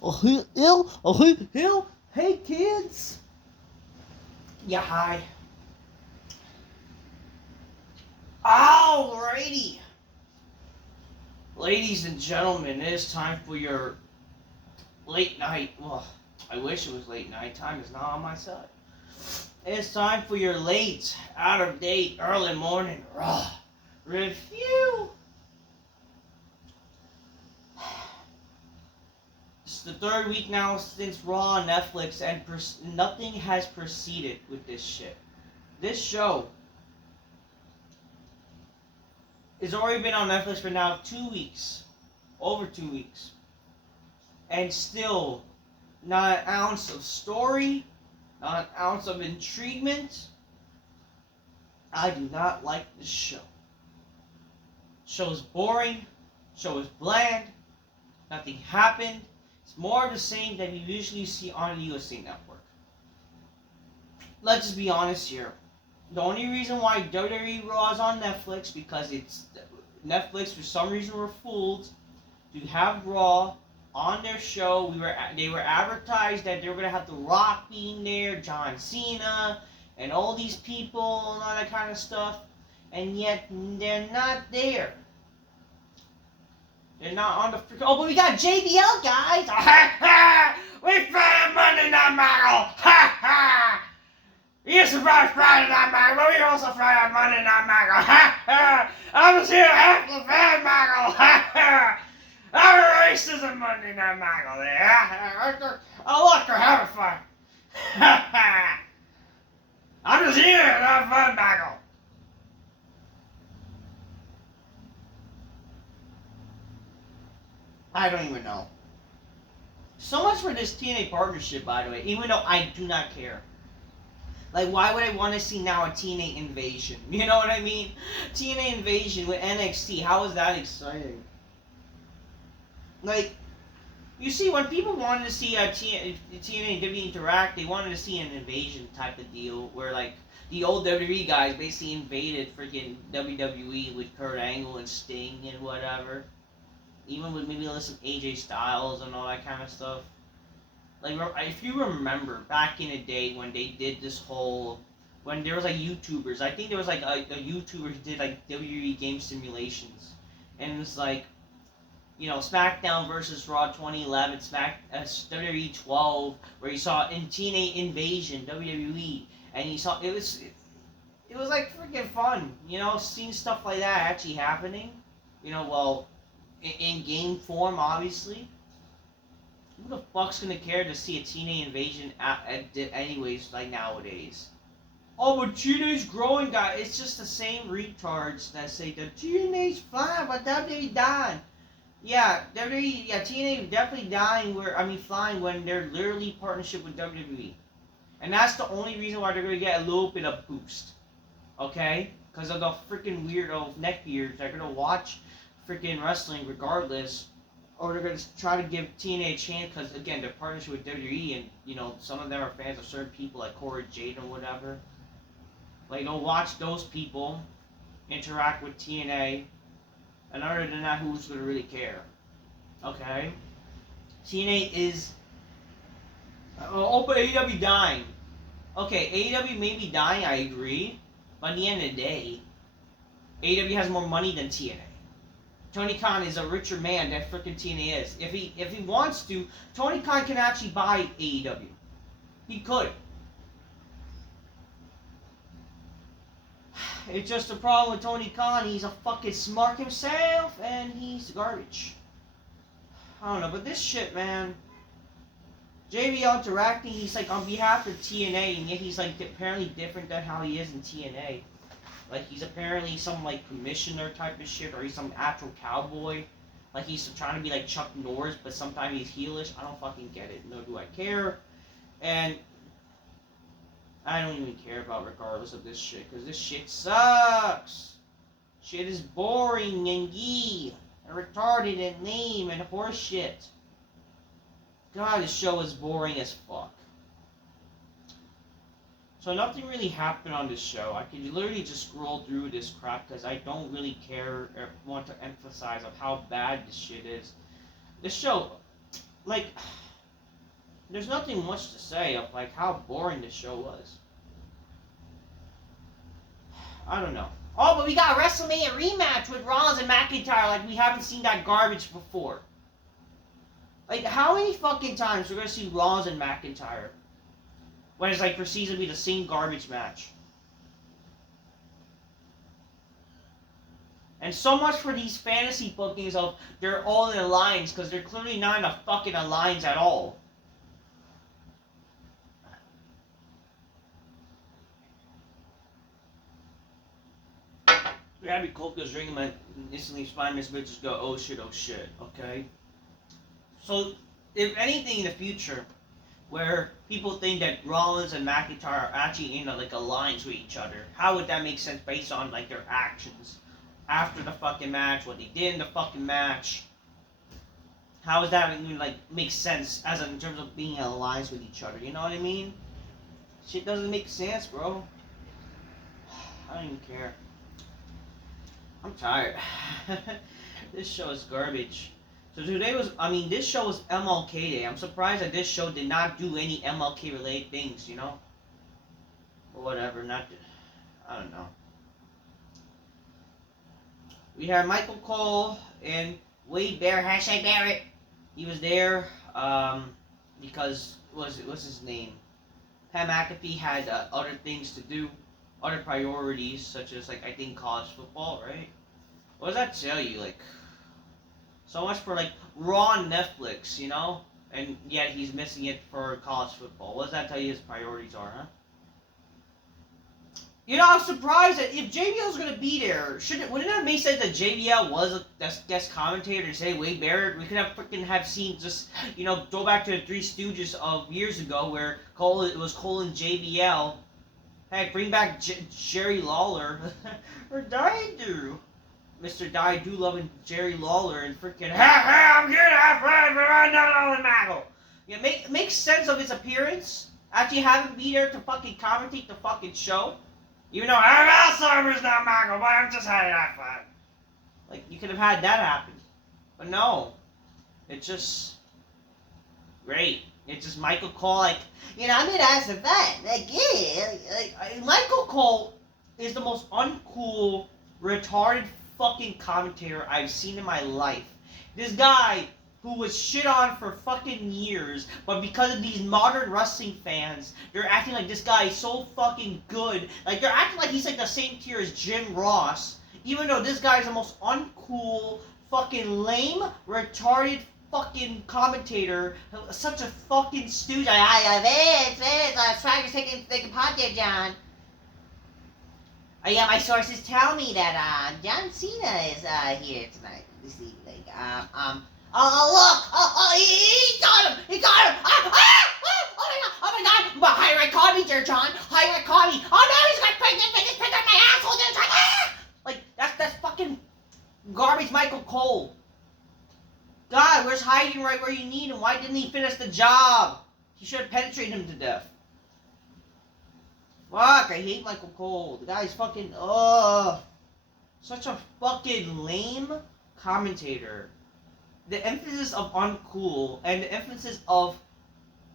Hey kids. Yeah, hi. Alrighty. Ladies and gentlemen, it is time for your late night. Well, I wish it was late night. Time is not on my side. It's time for your late, out of date, early morning raw review. It's the third week now since Raw on Netflix, and nothing has proceeded with this shit. This show has already been on Netflix for now 2 weeks. Over 2 weeks. And still, not an ounce of story, not an ounce of intriguement. I do not like this show. Show is boring. Show is bland. Nothing happened. It's more of the same than you usually see on the USA Network. Let's just be honest here. The only reason why WWE RAW is on Netflix because it's Netflix for some reason were fooled to have Raw on their show. They were advertised that they were gonna have The Rock being there, John Cena, and all these people and all that kind of stuff, and yet they're not there. They're not on the. Oh, but we got JBL, guys. We found Monday Night Battle. Ha ha. We used to fight Friday Night Battle, but we also fight on Monday Night Battle. Ha ha. I was here after the fan battle. Ha ha. Our racism Monday Night Battle there. Oh look, they're having fun. Ha ha. I'm just here to have fun, Bagel. I don't even know. So much for this TNA partnership, by the way, even though I do not care. Like, why would I want to see now a TNA invasion? You know what I mean? TNA invasion with NXT, how is that exciting? Like, you see, when people wanted to see TNA and WWE interact, they wanted to see an invasion type of deal, where, like, the old WWE guys basically invaded freaking WWE with Kurt Angle and Sting and whatever. Even with maybe listen AJ Styles and all that kind of stuff. Like, if you remember back in the day when they did this whole, when there was like YouTubers, I think there was like a YouTuber who did like WWE game simulations, and it's like, you know, SmackDown versus Raw 2011, WWE 12, where you saw in TNA Invasion WWE, and you saw it was like freaking fun, you know, seeing stuff like that actually happening, you know, well. In game form, obviously. Who the fuck's gonna care to see a TNA invasion anyways, like nowadays? Oh, but TNA's growing, guys. It's just the same retards that say that TNA's fine, but WWE dying. Yeah, TNA definitely flying when they're literally partnership with WWE. And that's the only reason why they're gonna get a little bit of boost. Okay? Because of the freaking weirdo neckbeards. They're gonna watch freaking wrestling regardless, or they're going to try to give TNA a chance because, again, they're partnership with WWE, and, you know, some of them are fans of certain people like Corey Jade or whatever. Like, they'll watch those people interact with TNA, and other than that, who's going to really care? Okay? TNA is... but AEW dying. Okay, AEW may be dying, I agree, but at the end of the day, AEW has more money than TNA. Tony Khan is a richer man than frickin' TNA is. If he wants to, Tony Khan can actually buy AEW. He could. It's just a problem with Tony Khan. He's a fucking smart himself, and he's garbage. I don't know, but this shit, man. JBL interacting, he's like on behalf of TNA, and yet he's like apparently different than how he is in TNA. Like, he's apparently some, like, commissioner type of shit, or he's some actual cowboy. Like, he's trying to be like Chuck Norris, but sometimes he's heelish. I don't fucking get it, nor do I care. And I don't even care about regardless of this shit, because this shit sucks. Shit is boring and and retarded and lame and horseshit. God, this show is boring as fuck. So nothing really happened on this show. I could literally just scroll through this crap because I don't really care or want to emphasize of how bad this shit is. This show, like, there's nothing much to say of like how boring this show was. I don't know. Oh, but we got a WrestleMania rematch with Rollins and McIntyre. Like we haven't seen that garbage before. Like how many fucking times we're gonna see Rollins and McIntyre when it's like perceived to be the same garbage match? And so much for these fantasy bookings of they're all in alliance because they're clearly not in a fucking alliance at all. Gabby Coca's ring and instantly find Miss bitches go, oh shit, okay? So, if anything in the future, where people think that Rollins and McIntyre are actually in a, like alliance with each other, how would that make sense based on like their actions after the fucking match, what they did in the fucking match? How does that even like make sense as in terms of being in alliance with each other? You know what I mean? Shit doesn't make sense, bro. I don't even care. I'm tired. This show is garbage. So today was, this show was MLK Day. I'm surprised that this show did not do any MLK related things, you know? Or whatever, I don't know. We had Michael Cole and Wade Barrett, hashtag Barrett. He was there, because, what's his name? Pat McAfee had other things to do. Other priorities, such as, like, I think college football, right? What does that tell you? Like, so much for, like, Raw on Netflix, you know? And yet he's missing it for college football. What does that tell you his priorities are, huh? You know, I was surprised that if JBL's going to be there, wouldn't it make sense that JBL was a guest commentator to say Wade Barrett? We could have seen just, you know, go back to the Three Stooges of years ago where it was Cole and JBL. Heck, bring back Jerry Lawler. Or Daidu. Mr. Daidu loving Jerry Lawler and freaking, I'm here to have fun, but I'm not on the mago. Yeah, make sense of his appearance. Actually have him be there to fucking commentate the fucking show. Even though Alzheimer's not mago, but I'm just having that fun. Like, you could have had that happen. But no. It's just great. It's just Michael Cole, like, you know, I'm gonna have some fun. Like, yeah. Like, Michael Cole is the most uncool, retarded fucking commentator I've seen in my life. This guy who was shit on for fucking years, but because of these modern wrestling fans, they're acting like this guy is so fucking good. Like, they're acting like he's like the same tier as Jim Ross, even though this guy is the most uncool, fucking lame, retarded fucking commentator, such a fucking stooge. I was trying to take a podcast, John. Yeah, my sources tell me that John Cena is here tonight, this evening. Look! He got him! He got him! Oh my god! But Hyra caught me there, John. Hyra caught me. Oh no, he's got pregnant. They just picked up my asshole. They're like, like that's fucking garbage, Michael Cole. God, where's hiding right where you need him? Why didn't he finish the job? He should have penetrated him to death. Fuck, I hate Michael Cole. The guy's fucking, such a fucking lame commentator. The emphasis of uncool and the emphasis of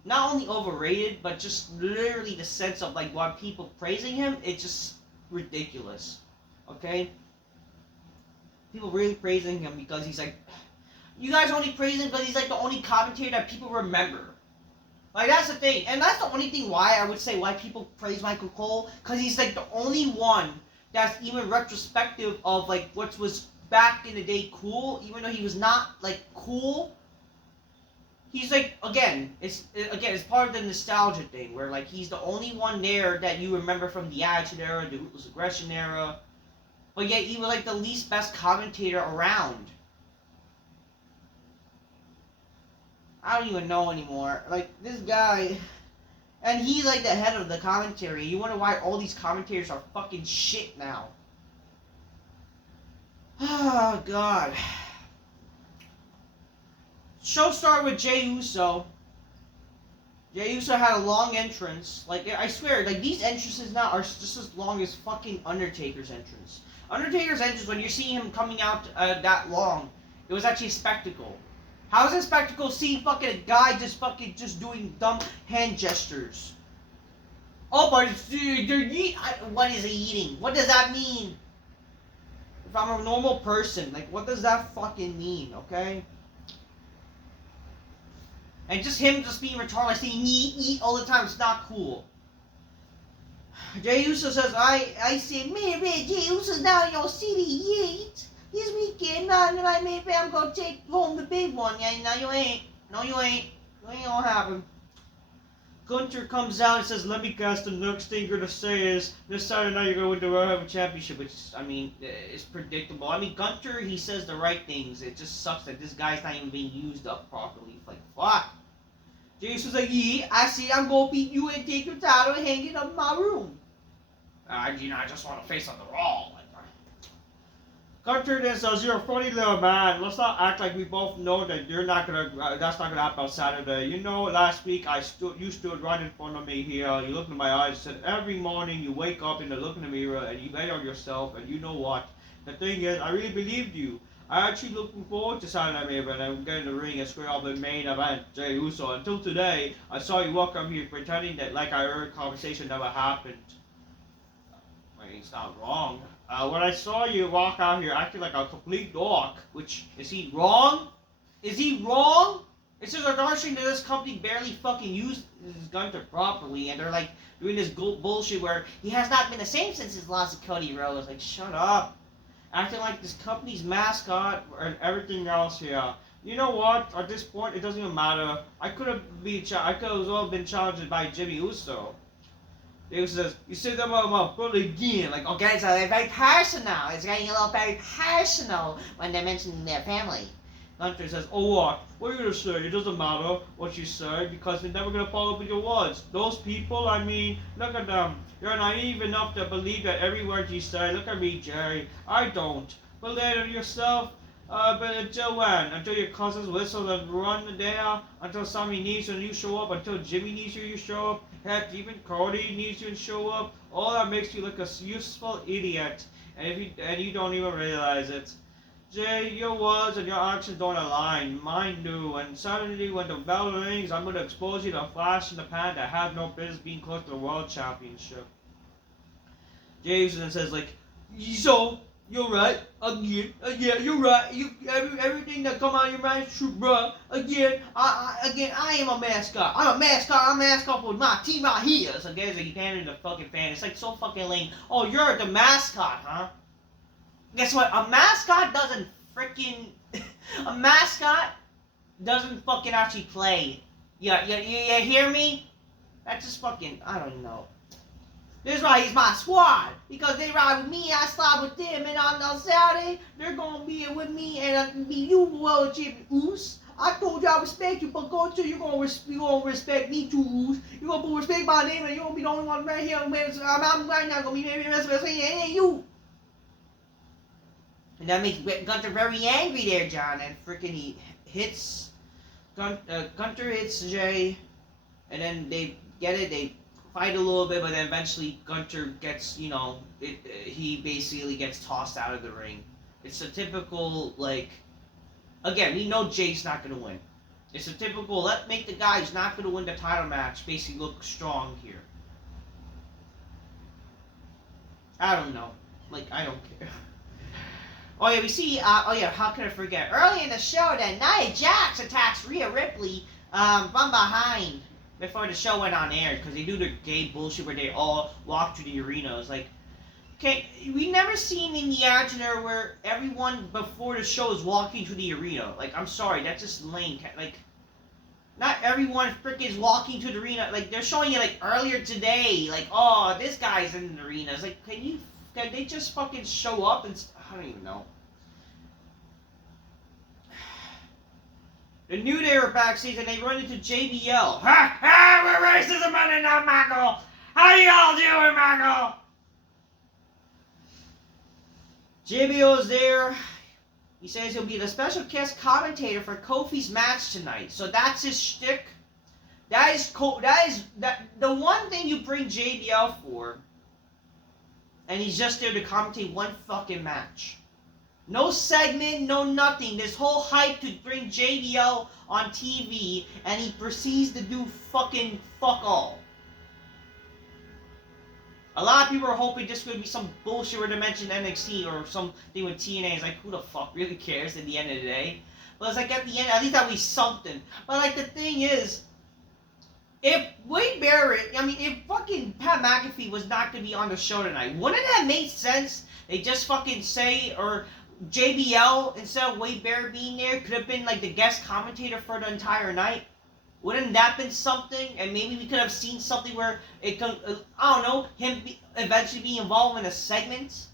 not only overrated, but just literally the sense of like why people praising him, it's just ridiculous. Okay? People really praising him because he's like, you guys only praise him because he's like the only commentator that people remember. Like, that's the thing. And that's the only thing why I would say why people praise Michael Cole. Because he's like the only one that's even retrospective of like what was back in the day cool. Even though he was not like cool. He's like, again, it's part of the nostalgia thing. Where like he's the only one there that you remember from the Attitude Era, the Ruthless Aggression Era. But yet he was like the least best commentator around. I don't even know anymore. Like, this guy, and he's like the head of the commentary. You wonder why all these commentators are fucking shit now. Oh, God. Show started with Jey Uso. Jey Uso had a long entrance. Like, I swear, like, these entrances now are just as long as fucking Undertaker's entrance. Undertaker's entrance, when you're seeing him coming out that long, it was actually a spectacle. How is it a spectacle seeing fucking a guy just doing dumb hand gestures? Oh, but what is he eating? What does that mean? If I'm a normal person, like, what does that fucking mean, okay? And just him just being retarded, like saying eat all the time, it's not cool. Jey Uso says, I say, maybe Jey Uso's now in your city, eat. This weekend, maybe I'm gonna take home the big one. Yeah, no, you ain't. No, you ain't. You ain't gonna happen. Gunther comes out and says, let me guess, the next thing you're gonna say is, this Saturday night you're gonna win the Raw Heavyweight Championship, which, I mean, is predictable. I mean, Gunther, he says the right things. It just sucks that this guy's not even being used up properly. Like, fuck. Jey Uso's like, yeah, I see I'm gonna beat you and take your title and hang it up in my room. I just want to face on the Raw. Gunther then says, you're a funny little man. Let's not act like we both know that you're not gonna. That's not gonna happen on Saturday. You know, last week you stood right in front of me here. You looked in my eyes. Said every morning you wake up and you look in the mirror and you bet on yourself. And you know what? The thing is, I really believed you. I actually looking forward to Saturday Night Main Event and getting the ring and square up the main event, Jey Uso. Until today, I saw you walk up here pretending that like I heard conversation never happened. I mean, it's not wrong. When I saw you walk out here acting like a complete dork, which, is he wrong? Is he wrong? It's just astonishing that this company barely fucking uses Gunther properly, and they're like doing this bullshit where he has not been the same since his loss to Cody Rhodes. Like, shut up. Acting like this company's mascot and everything else here. You know what? At this point, it doesn't even matter. I could have as well been challenged by Jimmy Uso. He says, you said that about my brother again. Like, okay, so they're very personal. It's getting a little very personal when they mention their family. Gunther says, oh what? What are you going to say? It doesn't matter what you say because they're never going to follow up with your words. Those people, I mean, look at them. You're naive enough to believe that every word you say. Look at me, Jay. I don't. Believe in yourself. But until when? Until your cousins whistle and run there? Until Sami needs you and you show up? Until Jimmy needs you, you show up? Heck, even Cody needs you and show up? All that makes you look a useful idiot. And you don't even realize it. Jay, your words and your actions don't align. Mine do. And suddenly when the bell rings, I'm going to expose you to a flash in the pan that have no business being close to the World Championship. Jey Uso then says, like, so... You're right. Again. Yeah, you're right. Everything that come out of your mouth is true, bro. Again, I am a mascot. I'm a mascot. I'm a mascot for my team right here. So guys, you can't even the fucking fan. It's like so fucking lame. Oh, you're the mascot, huh? Guess what? A mascot doesn't freaking... a mascot doesn't fucking actually play. You hear me? That's just fucking... I don't know. This is why he's my squad. Because they ride with me, I slide with them. And on Saturday, they're going to be with me and be you world champion. Oos. I told you I respect you, but go to you're going to respect me too, Oos. You're going to respect my name and you're going to be the only one right here. I'm right now going to be maybe the rest of us. It ain't you. And that makes Gunther very angry there, John. And freaking he hits... Gunther hits Jay. And then they get it. They... fight a little bit, but then eventually Gunther gets, he basically gets tossed out of the ring. It's a typical, like, again, we know Jay's not going to win. It's a typical, let's make the guy who's not going to win the title match basically look strong here. I don't know. Like, I don't care. Oh yeah, we see, how can I forget? Early in the show, then Nia Jax attacks Rhea Ripley from behind. Before the show went on air, because they do their gay bullshit where they all walk through the arena. It's like, okay, we never seen in the action there where everyone before the show is walking to the arena. Like, I'm sorry, that's just lame. Like, not everyone freaking is walking to the arena. Like, they're showing you, like, earlier today, like, oh, this guy's in the arena. It's like, can they just fucking show up and, I don't even know. The New Day are backstage and they run into JBL. Ha ha! We're racism money now, Michael. How y'all doing, Michael? JBL is there. He says he'll be the special guest commentator for Kofi's match tonight. So that's his shtick. That is the one thing you bring JBL for. And he's just there to commentate one fucking match. No segment, no nothing. This whole hype to bring JBL on TV, and he proceeds to do fucking fuck all. A lot of people are hoping this could be some bullshit where they mention NXT or something with TNA. It's like, who the fuck really cares at the end of the day? But it's like, at the end, at least that'll be something. But like, the thing is, if Wade Barrett, if fucking Pat McAfee was not going to be on the show tonight, wouldn't it have made sense? They just fucking say, or JBL, instead of Wade Barrett being there, could have been like the guest commentator for the entire night. Wouldn't that been something? And maybe we could have seen something where it could, I don't know, eventually be involved in a segment.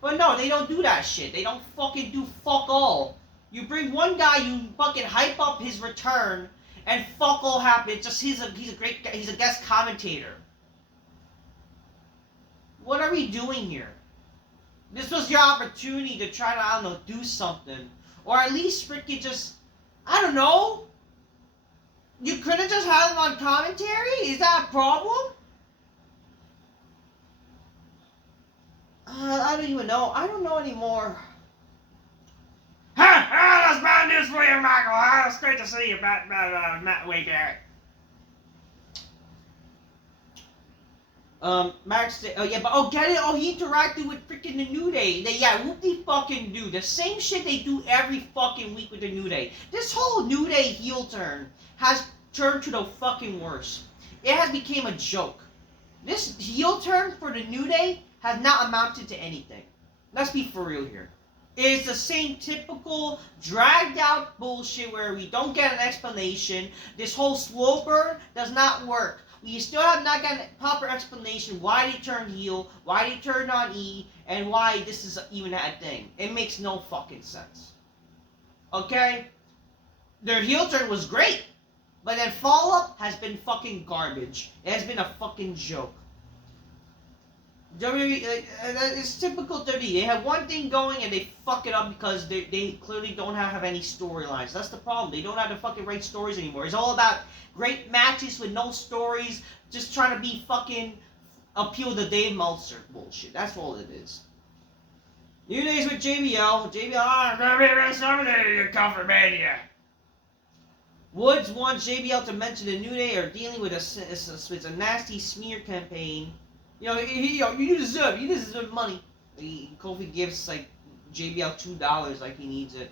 But no, they don't do that shit. They don't fucking do fuck all. You bring one guy, you fucking hype up his return, and fuck all happens. Just he's a guest commentator. What are we doing here? This was your opportunity to try to, I don't know, do something. Or at least freaking just, I don't know. You could have just had him on commentary? Is that a problem? I don't even know. I don't know anymore. That's bad news for you, Michael. It's great to see you, Matt Wade Barrett. Max, get it? He interacted with freaking the New Day. Whoop they fucking do. The same shit they do every fucking week with the New Day. This whole New Day heel turn has turned to the fucking worst. It has become a joke. This heel turn for the New Day has not amounted to anything. Let's be for real here. It is the same typical dragged out bullshit where we don't get an explanation. This whole slow burn does not work. We still have not gotten a proper explanation why they turned heel, why they turned on E, and why this is even a thing. It makes no fucking sense. Okay? Their heel turn was great, but then follow-up has been fucking garbage. It has been a fucking joke. WWE, it's typical WWE. They have one thing going and they fuck it up because they clearly don't have any storylines. That's the problem. They don't have the fucking right stories anymore. It's all about great matches with no stories, just trying to be fucking appeal to Dave Meltzer bullshit. That's all it is. New Days with JBL. I'm gonna be ready Comfort Mania. Woods wants JBL to mention the New Day are dealing with a nasty smear campaign. You deserve money. Kofi gives like JBL $2 like he needs it.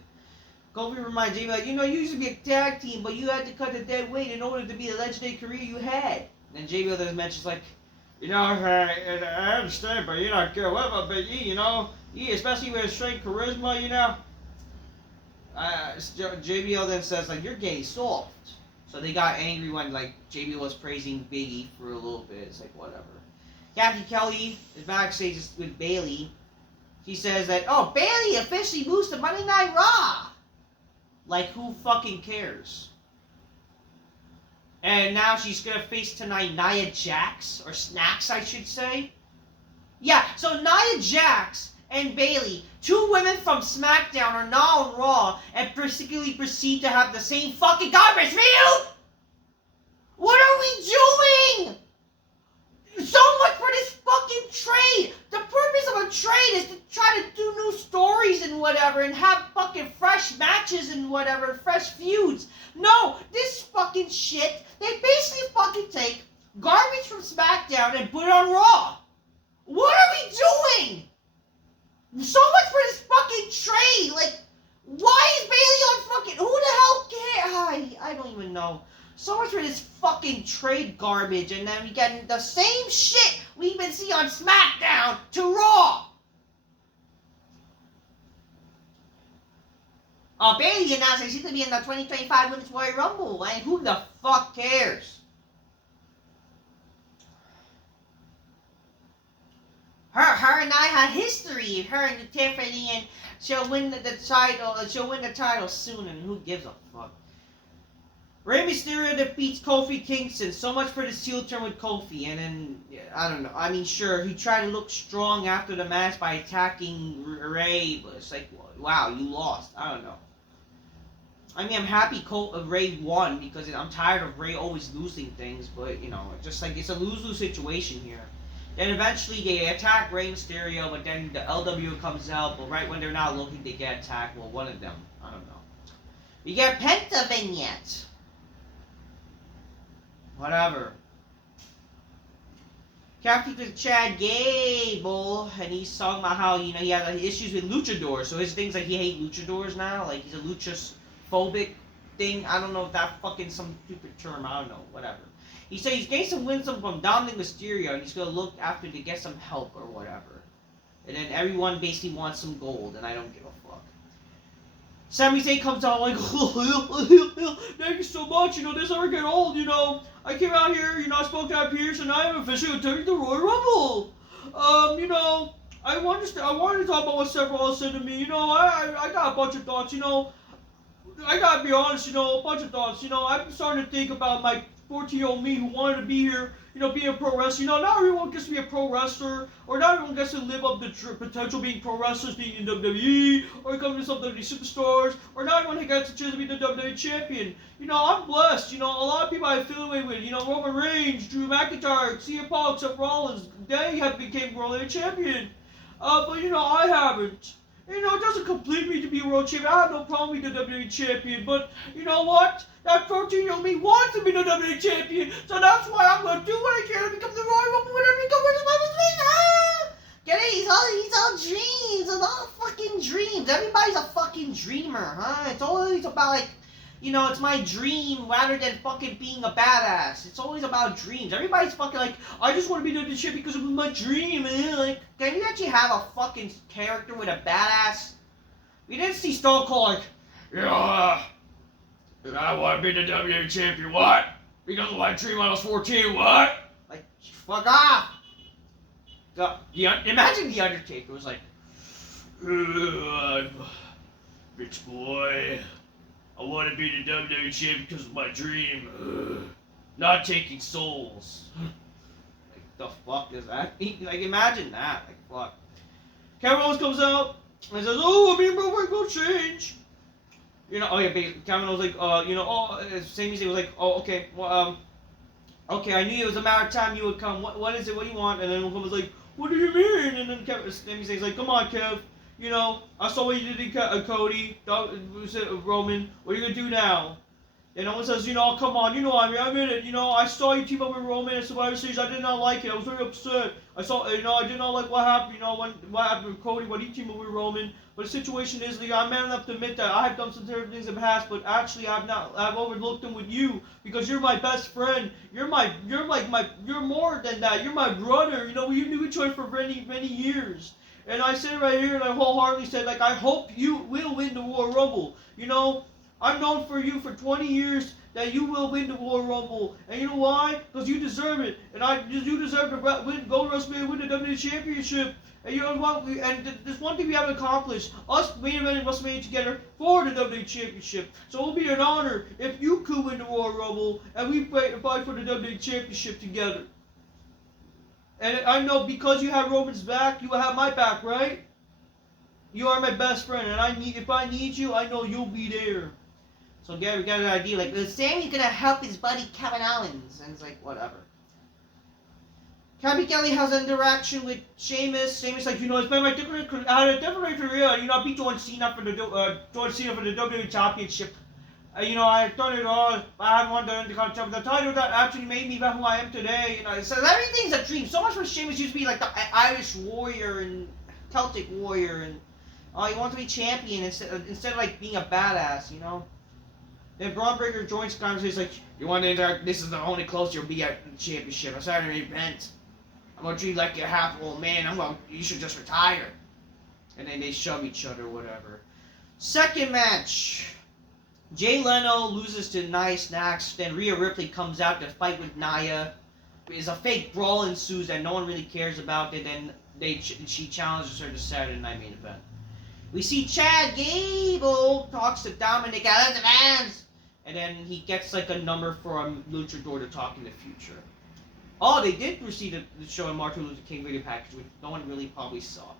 Kofi reminds JBL, you used to be a tag team, but you had to cut the dead weight in order to be the legendary career you had. And JBL then mentions like, I understand, but what about Big E, especially with straight charisma, JBL then says like, you're getting soft. So they got angry when like JBL was praising Big E for a little bit. It's like whatever. Kathy Kelly is backstage with Bayley. She says that, Bayley officially moves to Monday Night Raw. Like, who fucking cares? And now she's going to face tonight Nia Jax, or Snacks, I should say. Yeah, so Nia Jax and Bayley, two women from SmackDown, are now on Raw and particularly proceed to have the same fucking garbage feud. What are we doing? So much for this fucking trade. The purpose of a trade is to try to do new stories and whatever and have fucking fresh matches and whatever, fresh feuds. No, this fucking shit, they basically fucking take garbage from SmackDown and put it on Raw. What are we doing? So much for this fucking trade. Like, why is Bayley on fucking, who the hell cares? I don't even know. So much for this fucking trade garbage, and then we get the same shit we've been seeing on SmackDown to Raw. Bayley announced that she's going to be in the 2025 Women's Royal Rumble, and who the fuck cares? Her and I had history. Her and Tiffany, and she'll win the title. She'll win the title soon, and who gives a fuck? Rey Mysterio defeats Kofi Kingston. So much for this heel turn with Kofi. And then, I don't know. Sure, he tried to look strong after the match by attacking Rey. But it's like, wow, you lost. I don't know. I'm happy Rey won because I'm tired of Rey always losing things. But, just like, it's a lose-lose situation here. Then eventually they attack Rey Mysterio, but then the LW comes out, but right when they're not looking, they get attacked. Well, one of them. I don't know. We get Penta vignette. Whatever. Captain with Chad Gable, and he's talking about how, you know, he has issues with luchadors. So his thing's like he hates luchadors now. Like he's a luchaphobic thing. I don't know if that fucking some stupid term. I don't know. Whatever. He said he's getting some wins from Dominic Mysterio, and he's gonna look after to get some help or whatever. And then everyone basically wants some gold, and I don't give a fuck. Sami Zayn comes out like, thank you so much, you know, this never get old, you know. I came out here, you know, I spoke to our peers, and I am officially attending the Royal Rumble. You know, I wanted to talk about what Seth Rollins said to me. You know, I got a bunch of thoughts, you know. I gotta be honest, you know, a bunch of thoughts. You know, I'm starting to think about my 14-year-old me who wanted to be here, you know, be a pro wrestler. You know, not everyone gets to be a pro wrestler, or not everyone gets to live up the potential being pro wrestlers, being in WWE, or becoming some WWE superstars, or not everyone gets a chance to be the WWE champion. You know, I'm blessed. You know, a lot of people I affiliate with, you know, Roman Reigns, Drew McIntyre, Cena, Seth Rollins, they have became world champion. But you know, I haven't. You know, it doesn't complete me to be world champion. I have no problem being the WWE champion, but you know what? That 14-year-old me wants to be the WWE champion, so that's why I'm gonna do what I can to become the Royal Rumble winner. Because where's my mistake? Get it? He's all dreams. It's all fucking dreams. Everybody's a fucking dreamer, huh? It's always about like, you know, it's my dream rather than fucking being a badass. It's always about dreams. Everybody's fucking like, I just want to be the shit because it was my dream, man. Like, can you actually have a fucking character with a badass? We didn't see Stone Cold like, yeah, I want to be the WWE champion. What? Because of my dream when I was 14. What? Like, fuck off. Imagine The Undertaker was like, I'm rich boy. I want to be the WWE champion because of my dream. Not taking souls. Like, the fuck does that mean? Like, imagine that. Like, fuck. Kevin Owens comes out and says, oh, me and bro, we're going to change. You know, oh yeah, Kevin was like, you know, Sami Zayn was like, oh, okay, well, okay, I knew it was a matter of time you would come. What is it? What do you want? And then one was like, what do you mean? And then Sami Zayn's like, come on, Kev. You know, I saw what you did in Cody, Roman. What are you gonna do now? And Owen says, you know, come on, you know, I'm in it. You know, I saw you team up with Roman at Survivor Series. I did not like it. I was very upset. I saw, you know, I did not like what happened. You know, what happened with Cody when he teamed up with Roman. But the situation is, like, I'm man enough to admit that I have done some terrible things in the past, but actually I've overlooked them with you because you're my best friend. You're more than that. You're my brother. You know, we knew each other for many years. And I said right here, and I wholeheartedly said, like, I hope you will win the Royal Rumble. You know, I've known for you for 20 years that you will win the Royal Rumble. And you know why? Because you deserve it. And you deserve to go to WrestleMania, win the WWE Championship. And you know what? There's one thing we haven't accomplished. Us main eventing WrestleMania together for the WWE Championship. So it will be an honor if you could win the Royal Rumble and we fight for the WWE Championship together. And I know because you have Roman's back, you will have my back, right? You are my best friend, and if I need you, I know you'll be there. So Gary got an idea, like, Sammy's gonna help his buddy Kevin Owens, and it's like, whatever. Cabby Kelly has an interaction with Sheamus. Sheamus like, you know, I had a different career. You know, I beat John Cena for the WWE Championship. You know, I've done it all, but I haven't won the Intercontinental. The title that actually made me who I am today. You know, so everything's a dream. So much for Sheamus used to be like the Irish warrior and Celtic warrior, and he wants to be champion instead of like being a badass. You know. Then Braun Breaker joins the conversation. He's like, you want to interact? This is the only close you'll be at the championship. I started an event. I'm gonna treat you like you're half old man. You should just retire. And then they shove each other, whatever. Second match. Jay Leno loses to Nia Snax. Then Rhea Ripley comes out to fight with Nia. There's a fake brawl ensues that no one really cares about. And then she challenges her to Saturday Night Main Event. We see Chad Gable talks to Dominic out of the fans. And then he gets like a number for a luchador to talk in the future. Oh, they did receive the show in Martin Luther King video package, which no one really probably saw.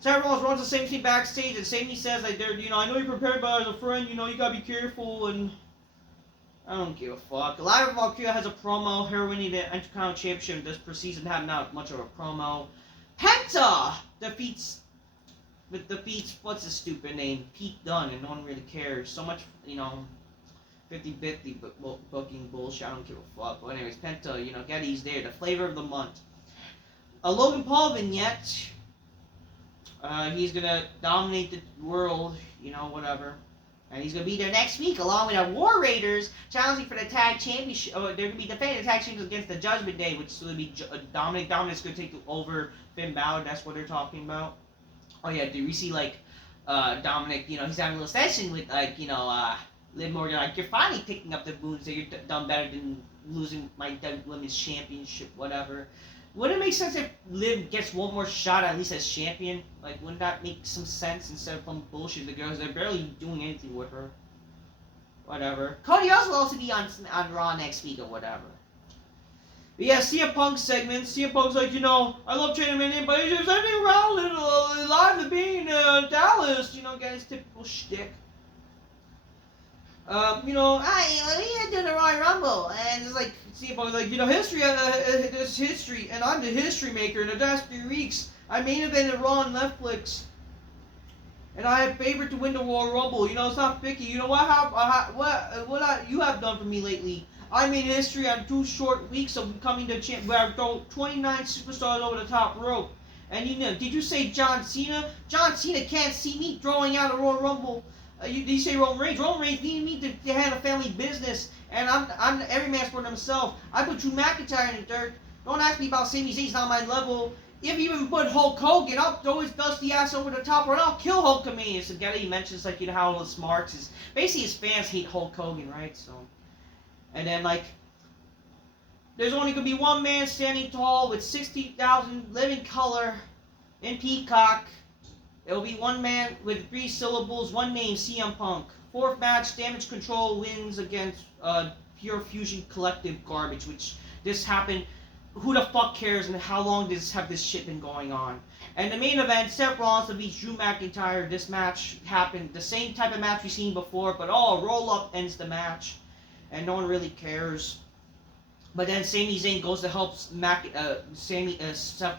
Seth Rollins runs the same thing backstage, and Sami says, like, you know, I know you're prepared, but as a friend, you know, you gotta be careful, and I don't give a fuck. Lyra Valkyria has a promo. Her winning the Intercontinental Championship this preseason have not much of a promo. Penta defeats what's his stupid name? Pete Dunne, and no one really cares. So much, 50-50 booking bullshit. I don't give a fuck. But anyways, Penta, Getty's there. The flavor of the month. A Logan Paul vignette. He's gonna dominate the world, whatever. And he's gonna be there next week along with our War Raiders challenging for the tag championship. They're gonna be defending the tag champions against the Judgment Day, which is gonna be Dominic. Dominic's gonna take over Finn Balor. That's what they're talking about. Oh yeah, do we see Dominic? He's having a little session with Liv Morgan. Like, you're finally picking up the wounds that you're done better than losing my women's championship, whatever. Wouldn't it make sense if Liv gets one more shot at least as champion? Like, wouldn't that make some sense instead of some bullshit? The girls, they're barely doing anything with her. Whatever. Cody Rhodes will also be on Raw next week or whatever. But yeah, CM Punk segments. CM Punk's like, I love training my name, but is there anything wrong with live to being Dallas? Get his typical shtick. We had done the Royal Rumble, and it's like, CM Punk's like, history, there's history, and I'm the history maker. In the last 3 weeks, I main evented Raw on Netflix, and I have favorite to win the Royal Rumble. It's not picky. You have done for me lately. I made history on 2 short weeks of becoming the champ, where I throw 29 superstars over the top rope. And did you say John Cena? John Cena can't see me throwing out a Royal Rumble. Did you say Roman Reigns? Roman Reigns needed me to handle family business, and I'm every man's for himself. I put Drew McIntyre in the dirt. Don't ask me about Sami Zayn. He's not my level. If you even put Hulk Hogan, I'll throw his dusty ass over the top, or I'll kill Hulkamania. So Getty mentions how his marks is basically his fans hate Hulk Hogan, right? So, and then there's only gonna be one man standing tall with 60,000 living color in Peacock. It will be one man with 3 syllables, one name, CM Punk. 4th match, Damage Control wins against Pure Fusion Collective garbage, which this happened. Who the fuck cares, and how long have this shit been going on? And the main event, Seth Rollins defeats Drew McIntyre. This match happened, the same type of match we've seen before, but roll-up ends the match, and no one really cares. But then Sami Zayn goes to help Seth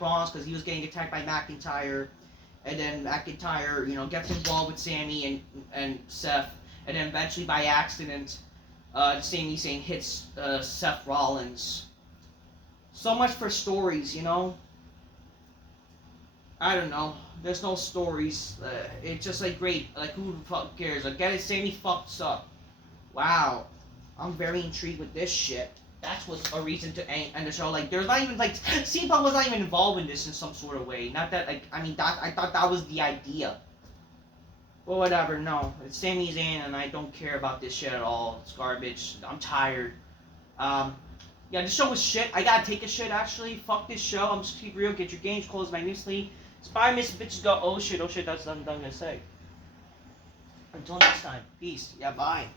Rollins because he was getting attacked by McIntyre. And then McIntyre, gets involved with Sami and Seth. And then eventually by accident, Sami Zayn hits Seth Rollins. So much for stories, I don't know. There's no stories. It's just great. Who the fuck cares? Get it, Sami fucks up. Wow. I'm very intrigued with this shit. That's what's a reason to end the show. There's not even, CM Punk was not even involved in this in some sort of way. Not that, I thought that was the idea. But whatever, no. It's Sami Zayn, and I don't care about this shit at all. It's garbage. I'm tired. Yeah, this show was shit. I gotta take a shit, actually. Fuck this show. I'm just keep real. Get your games closed magnificently. Spy Miss Bitches go, oh shit, that's what I'm gonna say. Until next time. Peace. Yeah, bye.